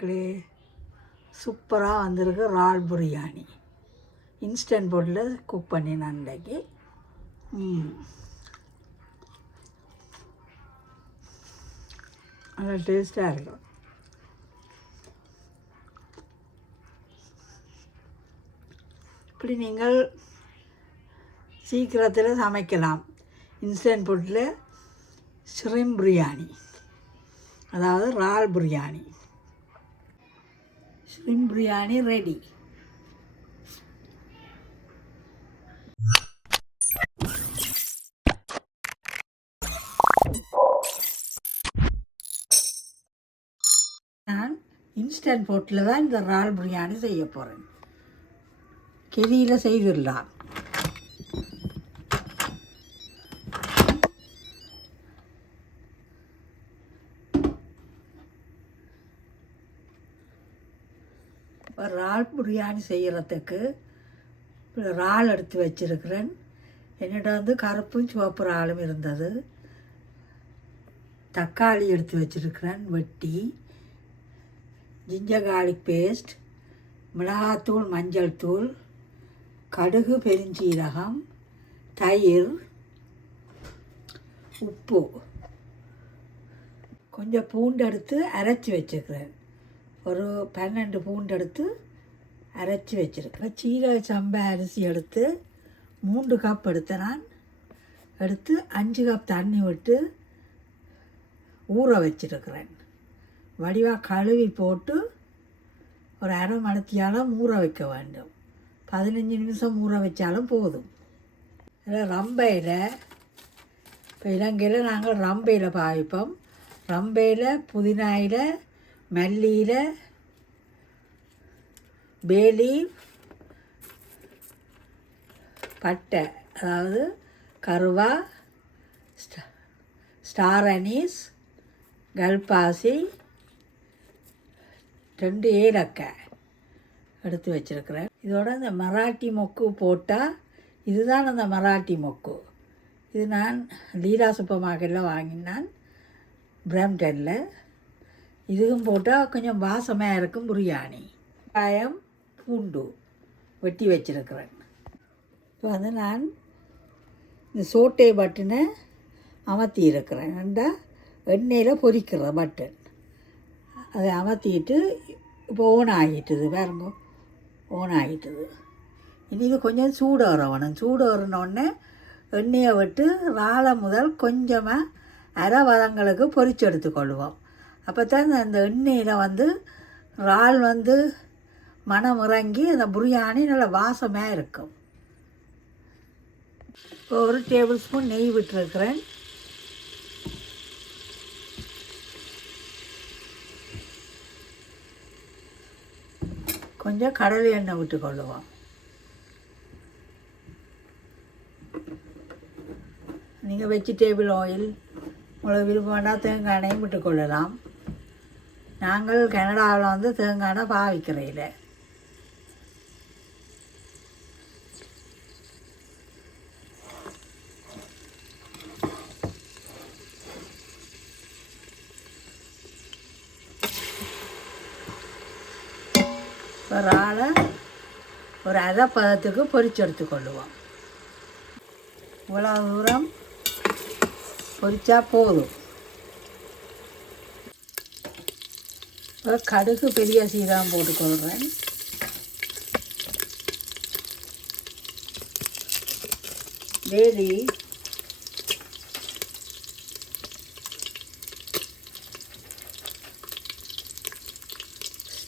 மக்களே சூப்பராக வந்திருக்கு ரால் பிரியாணி. இன்ஸ்டன்ட் போட்டில் குக் பண்ணினேன் அன்றைக்கி நல்லா டேஸ்ட்டாக இருக்கும் இப்படி நீங்கள் சீக்கிரத்தில் சமைக்கலாம். இன்ஸ்டன்ட் ஃபுட்டில் ஸ்ரிம் பிரியாணி. அதாவது ரால் பிரியாணி. ஸ்பின் பிரியாணி ரெடி நான் இன்ஸ்டன்ட் போட்டில் தான் இந்த இறால் பிரியாணி செய்ய போகிறேன் கெதியில் செய்திடலாம். இப்போ இறால் பிரியாணி செய்கிறதுக்கு இறால் எடுத்து வச்சிருக்கிறேன். என்னிடம் வந்து கருப்பும் சிவப்பு இறாலும் இருந்தது. தக்காளி எடுத்து வச்சிருக்கிறேன் வெட்டி. ஜிஞ்சர் கார்லிக் பேஸ்ட் மிளகாத்தூள் மஞ்சள் தூள் கடுகு பெருஞ்சீரகம் தயிர் உப்பு. கொஞ்சம் பூண்டு எடுத்து அரைச்சி வச்சுக்கிறேன் ஒரு பன்னெண்டு பூண்டு எடுத்து அரைச்சி வச்சுருக்கேன். சீரக சம்பா அரிசி எடுத்து மூன்று கப் எடுத்தேன் நான் எடுத்து அஞ்சு கப் தண்ணி விட்டு ஊற வச்சிருக்கிறேன். வடிவாக கழுவி போட்டு ஒரு அரை மணத்தியாலும் ஊற வைக்க வேண்டும். பதினஞ்சு நிமிஷம் ஊற வச்சாலும் போதும். இதில் ரம்பையில் இப்போ இலங்கையில் நாங்கள் ரம்பையில் பாவிப்போம். ரம்பையில் புதினாயில் மல்லியில் பேலி பட்டை அதாவது கருவா ஸ்ட- ஸ்டார் அனீஸ் கல்பாசி ரெண்டு ஏலக்காய் எடுத்து வச்சுருக்கிறேன். இதோட இந்த மராட்டி மொக்கு போட்டால் இதுதான் அந்த மராட்டி மொக்கு. இது நான் லீலா சூப்பர் மார்க்கெட்டில் வாங்கினான். பிரம்டனில் இதுவும் போட்டால் கொஞ்சம் வாசமாக இருக்கும் பிரியாணி காயம் பூண்டு வெட்டி வச்சிருக்கிறேன் இப்போ வந்து நான் இந்த சோட்டை பட்டனை அமர்த்தி இருக்கிறேன் ரெண்டா எண்ணெயில் பொரிக்கிற பட்டன் அதை அமர்த்திட்டு இப்போ ஓன் ஆகிட்டுது பாருங்க ஓன் ஆகிட்டுது இனி இது கொஞ்சம் சூடு வரணும் சூடு வரணுன்னே எண்ணெயை விட்டு வாழை முதல் கொஞ்சமாக அரை வதங்களுக்கு பொறிச்சு எடுத்துக்கொள்வோம் அப்போ தான் அந்த எண்ணெயில் வந்து இறால் வந்து மனம் இறங்கி அந்த பிரியாணி நல்ல வாசமாக இருக்கும். இப்போ ஒரு டேபிள் ஸ்பூன் நெய் விட்டுருக்குறேன். கொஞ்சம் கடலை எண்ணெய் விட்டுக்கொள்ளுவோம். நீங்கள் வெஜிடேபிள் ஆயில் உங்களுக்கு விருப்பம் வேண்டாம் தேங்காய் எண்ணெயும் விட்டுக்கொள்ளலாம். நாங்கள் கனடாவில் வந்து தேங்காய் பாவிக்கிறையில். ஒரு ஆளை ஒரு அரை பதத்துக்கு பொரிச்சு எடுத்துக்கொள்ளுவோம் இவ்வளோ தூரம் பொறிச்சா போதும். கடுகு பெரிய சீரகம் போட்டுக்கொள்கிறேன். வேலி.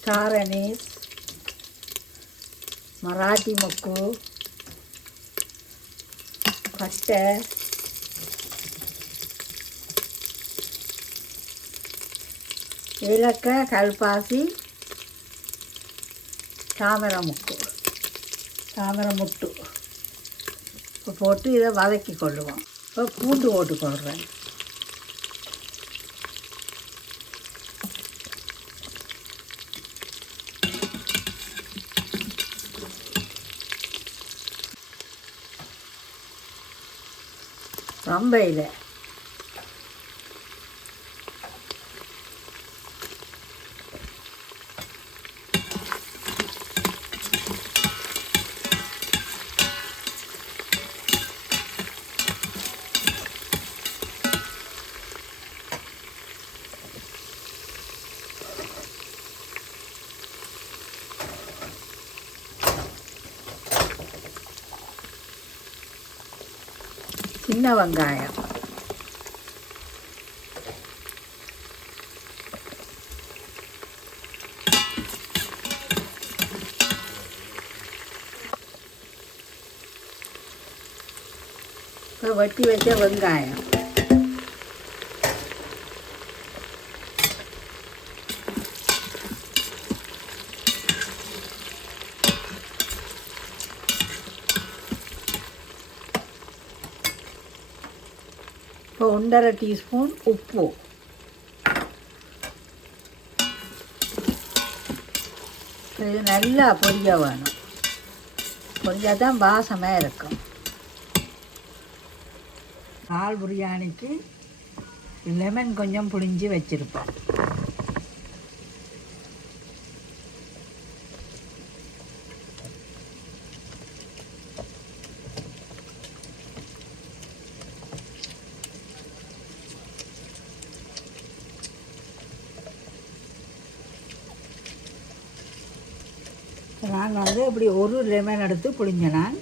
ஸ்டார் அனீஸ். மராட்டி மொக்கு. பட்டை. ஏலக்காய் கல்பாசி தாமரை முக்கு தாமரை முட்டு. இப்போ போட்டு இதை வதக்கி கொள்ளுவோம். இப்போ பூண்டு போட்டு கொள்கிறேன் ரொம்ப இல்லை சின்ன வெங்காயம் இப்போ வெட்டி வச்ச வெங்காயம் ரெண்டரை ஒன்றரை டீஸ்பூன் உப்பு இது நல்லா பொரிய வேணும் பொரிஞ்சால் தான் வாசமாக இருக்கும் பால் பிரியாணிக்கு லெமன் கொஞ்சம் புழிஞ்சு வச்சுருப்போம் நான் வந்து இப்படி ஒரு லெமன் எடுத்து புளிஞ்ச நான்.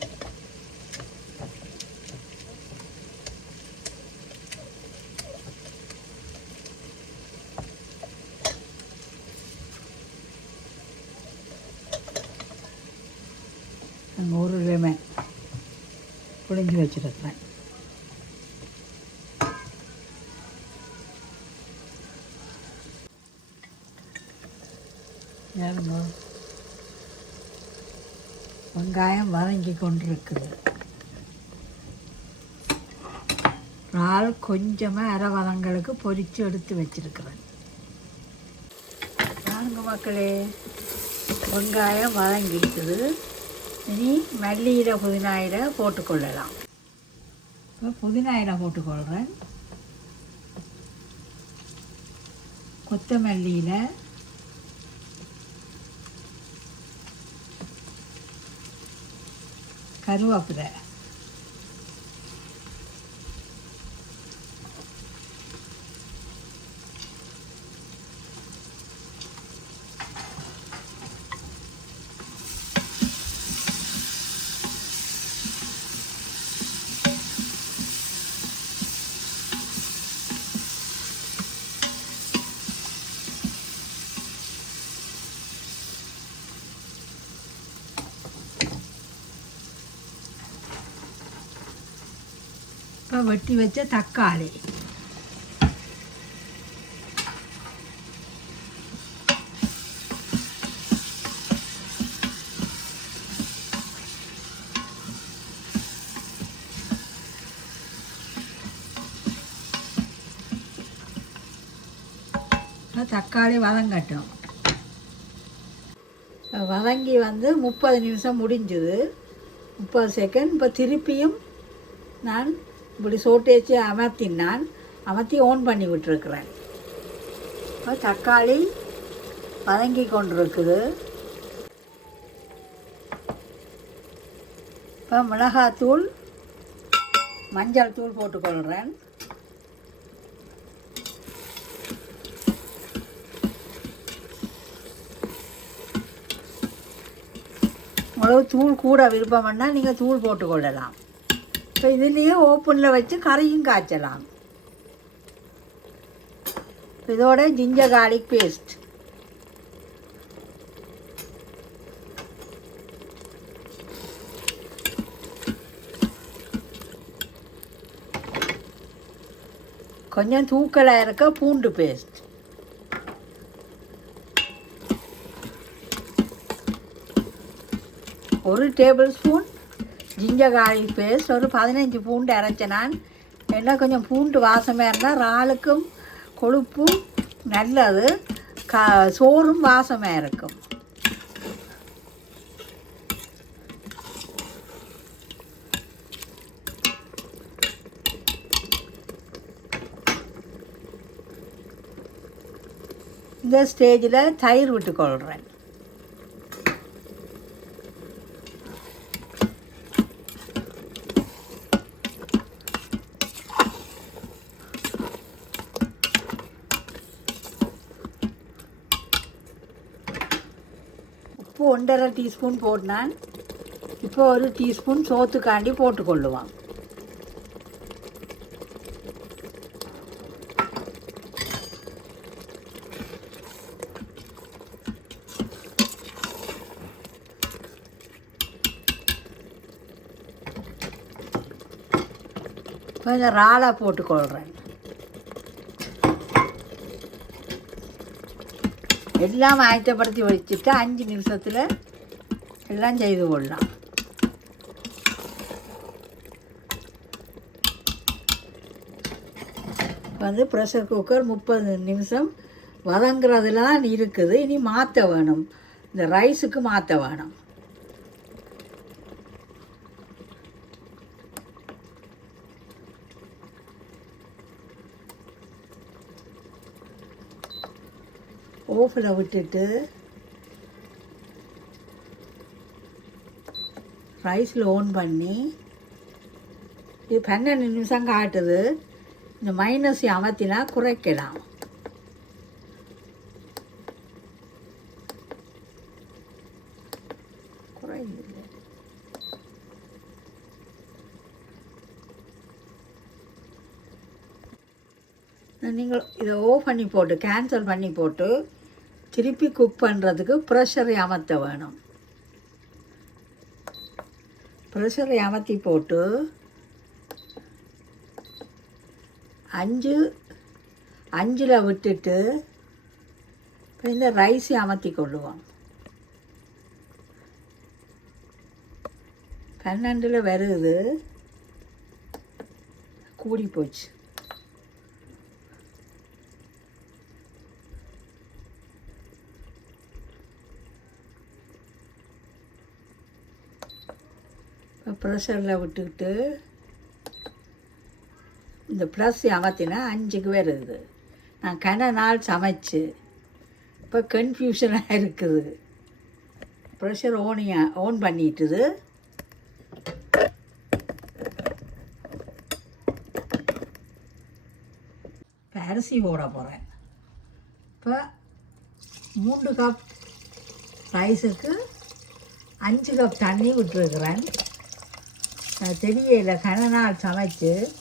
ஒரு லெமன் புளிஞ்சு வச்சுருக்கிறேன் பாருங்க. வெங்காயம் வதங்கி கொண்டிருக்குது. இறால் கொஞ்சமாக அரை வதங்களுக்கு பொரித்து எடுத்து வச்சிருக்கிறேன். பாருங்க மக்களே வெங்காயம் வதங்கிருக்குது. இனி மல்லியில புதினாயில போட்டுக்கொள்ளலாம். இப்போ புதினாயில போட்டுக்கொள்கிறேன் கொத்தமல்லியில் கருவேப்பிலை இப்போ வெட்டி வச்ச தக்காளி. தக்காளி வதங்கட்டும். வதங்கி வந்து முப்பது நிமிஷம் முடிஞ்சுது. முப்பது செகண்ட் இப்போ திருப்பியும் நான் இப்படி சோட்டேச்சு அமர்த்தினான் அமர்த்தி ஓன் பண்ணி விட்டுருக்குறேன். இப்போ தக்காளி வதங்கி கொண்டிருக்குது. இப்போ மிளகாத்தூள் மஞ்சள் தூள் போட்டுக்கொள்கிறேன் மிளகு தூள் கூட விருப்பம்னா நீங்கள் தூள் போட்டுக்கொள்ளலாம் இப்போ இதுலேயே ஓப்பனில் வச்சு கறியும் காய்ச்சலாம். இதோட ஜிஞ்சர் கார்லிக் பேஸ்ட் கொஞ்சம் தூக்கலாக இருக்க பூண்டு பேஸ்ட் ஒரு டேபிள் ஸ்பூன் ஜிஞ்சகாய் பேஸ்ட் ஒரு பதினஞ்சு பூண்டு அரைச்ச நான். என்ன கொஞ்சம் பூண்டு வாசமாக இருந்தால் இறாலுக்கும் கொழுப்பும் நல்லது. க சோறும் வாசமாக இருக்கும். இந்த ஸ்டேஜில் தயிர் விட்டுக்கொள்கிறேன் ഒന്നര ടീസ്പൂൺ പോട്ടാൻ ഇപ്പോൾ ഒരു ടീസ്പൂൺ സോത്തുക്കാണ്ടി പോട്ടുകൊള്ളുവാം கொஞ்சம் ராலாக போட்டுக்கொள்கிறேன் எல்லாம் ஆயத்தப்படுத்தி வச்சுட்டு அஞ்சு நிமிஷத்தில் எல்லாம் செய்து கொள்ளலாம். வந்து ப்ரெஷர் குக்கர் முப்பது நிமிஷம் வதங்குறதுல தான் இருக்குது. இனி மாற்ற வேணும். இந்த ரைஸுக்கு மாற்ற வேணும். ஓஃபில் விட்டுட்டு ப்ரைஸில் ஓன் பண்ணி இது பன்னெண்டு நிமிஷம் காட்டுது. இந்த மைனஸ் அமர்த்தினா குறைக்கலாம். குறையுது நீங்கள் இதை ஓ பண்ணி போட்டு கேன்சல் பண்ணி போட்டு திருப்பி குக் பண்ணுறதுக்கு ப்ரெஷரை அமர்த்த வேணும். ப்ரெஷரை அமர்த்தி போட்டு அஞ்சு அஞ்சில் விட்டுட்டு இப்போ இந்த ரைஸை அமர்த்தி கொள்ளுவோம் பன்னெண்டில் வருது கூடி போச்சு ப்ரெஷரில் விட்டுக்கிட்டு இந்த ப்ளஸ் அமர்த்தினா அஞ்சுக்கு பேர் இருக்குது. நான் கன நாள் சமைச்சு இப்போ கன்ஃபியூஷனாக இருக்குது. ப்ரெஷர் ஓனியா ஓன் பண்ணிட்டுது. இப்போ அரிசி போட போகிறேன் இப்போ மூன்று கப் ரைஸுக்கு அஞ்சு கப் தண்ணி விட்டுருக்குறேன். தெரியல. கன நாள் சமைச்சு.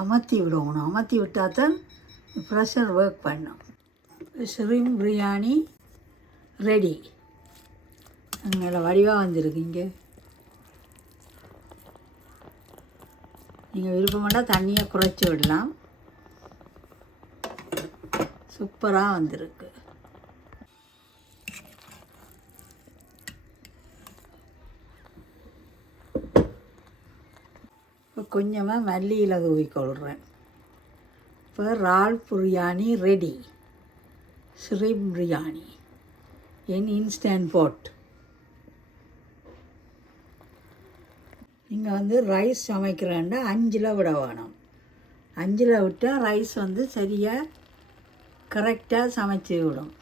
அமர்த்தி விடணும் அமர்த்தி விட்டால் தான் ப்ரெஷர் ஒர்க் பண்ணும். ஷ்ரீம் பிரியாணி ரெடி நல்ல வடிவாக வந்திருக்கீங்க நீங்கள் விருப்பமாட்டா தண்ணியை குறைச்சி விடலாம். சூப்பராக வந்திருக்கு. கொஞ்சமாக மல்லியில் தூவிக்கொள்கிறேன் இப்போ ரால் பிரியாணி ரெடி ஸ்ரீ பிரியாணி. என் இன்ஸ்டன்ட் பாட் நீங்கள் வந்து ரைஸ் சமைக்கிறேன்னா அஞ்சில் விட வேணும். அஞ்சில் விட்டால் ரைஸ் வந்து சரியாக கரெக்டாக சமைச்சு விடும்.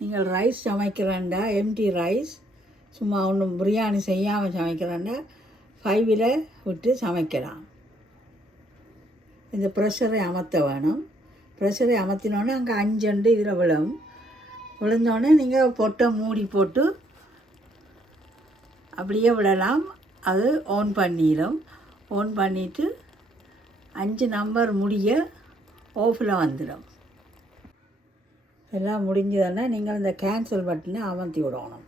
நீங்கள் ரைஸ் சமைக்கிறேன்டா எம்டி ரைஸ் சும்மா ஒன்றும் பிரியாணி செய்யாமல் சமைக்கிறேன்டா ஃபைவில் விட்டு சமைக்கலாம். இந்த ப்ரெஷரை அமர்த்த வேணும். ப்ரெஷரை அமர்த்தினோன்னே அங்கே அஞ்சண்டு இதில் விழும். விழுந்தோடனே நீங்கள் பொட்டை மூடி போட்டு அப்படியே விடலாம். அது ஆன் பண்ணிடும். ஆன் பண்ணிவிட்டு அஞ்சு நம்பர் முடிய ஓஃபில் வந்துடும். எல்லாம் முடிஞ்சதுன்னா நீங்கள் இந்த கேன்சல் பட்டனை அமர்த்தி விடணும்.